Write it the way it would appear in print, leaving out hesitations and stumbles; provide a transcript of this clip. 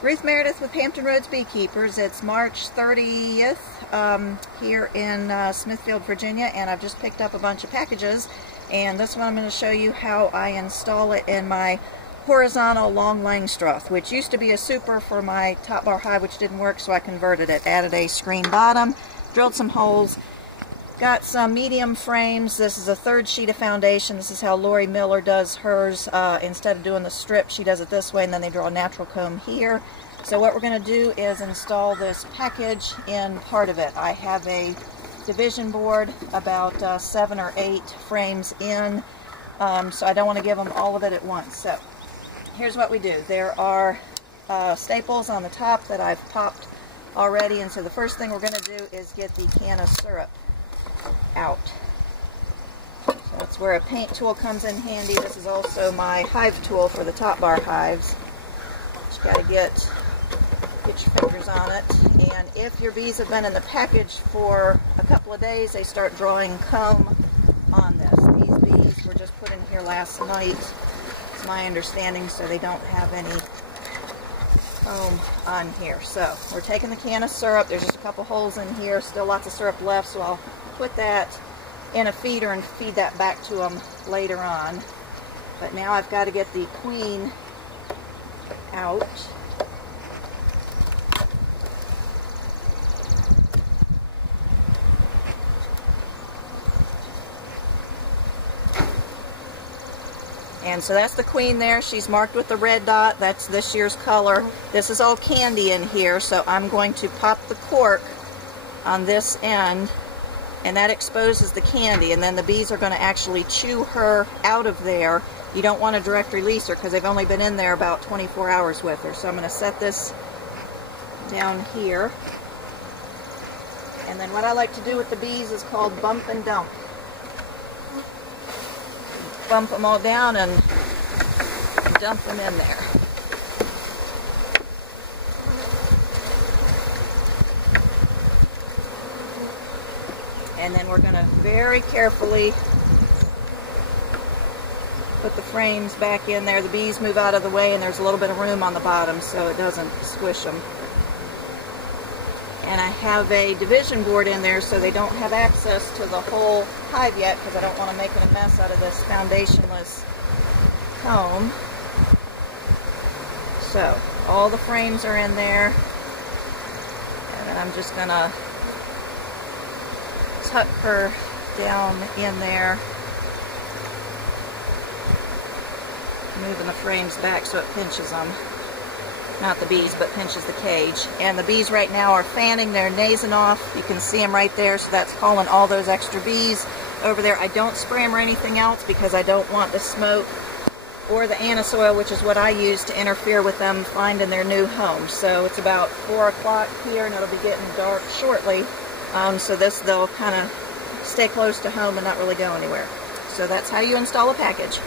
Ruth Meredith with Hampton Roads Beekeepers. It's March 30th here in Smithfield, Virginia, and I've just picked up a bunch of packages, and this one I'm going to show you how I install it in my horizontal long Langstroth, which used to be a super for my top bar hive, which didn't work, so I converted it. Added a screen bottom, drilled some holes, got some medium frames. This is a third sheet of foundation. This is how Lori Miller does hers. Instead of doing the strip, she does it this way, and then they draw a natural comb here. So what we're going to do is install this package in part of it. I have a division board about 7 or 8 frames in, so I don't want to give them all of it at once. So here's what we do. There are staples on the top that I've popped already, and so the first thing we're going to do is get the can of syrup out. So that's where a paint tool comes in handy. This is also my hive tool for the top bar hives. Just got to get your fingers on it, and if your bees have been in the package for a couple of days, they start drawing comb on this. These bees were just put in here last night, it's my understanding, so they don't have any comb on here. So we're taking the can of syrup. There's just a couple holes in here, still lots of syrup left, so I'll put that in a feeder and feed that back to them later on. But now I've got to get the queen out. And so that's the queen there. She's marked with the red dot. That's this year's color. This is all candy in here, so I'm going to pop the cork on this end, and that exposes the candy, and then the bees are going to actually chew her out of there. You don't want to direct release her because they've only been in there about 24 hours with her. So I'm going to set this down here. And then what I like to do with the bees is called bump and dump. Bump them all down and dump them in there. And then we're going to very carefully put the frames back in there. The bees move out of the way, and there's a little bit of room on the bottom so it doesn't squish them. And I have a division board in there so they don't have access to the whole hive yet, because I don't want to make a mess out of this foundationless comb. So all the frames are in there, and then I'm just going to tuck her down in there, moving the frames back so it pinches them. Not the bees, but pinches the cage. And the bees right now are fanning their nasing off. You can see them right there, so that's calling all those extra bees over there. I don't spray them or anything else because I don't want the smoke or the anise oil, which is what I use, to interfere with them finding their new home. So it's about 4 o'clock here, and it'll be getting dark shortly. So they'll kind of stay close to home and not really go anywhere. So that's how you install a package.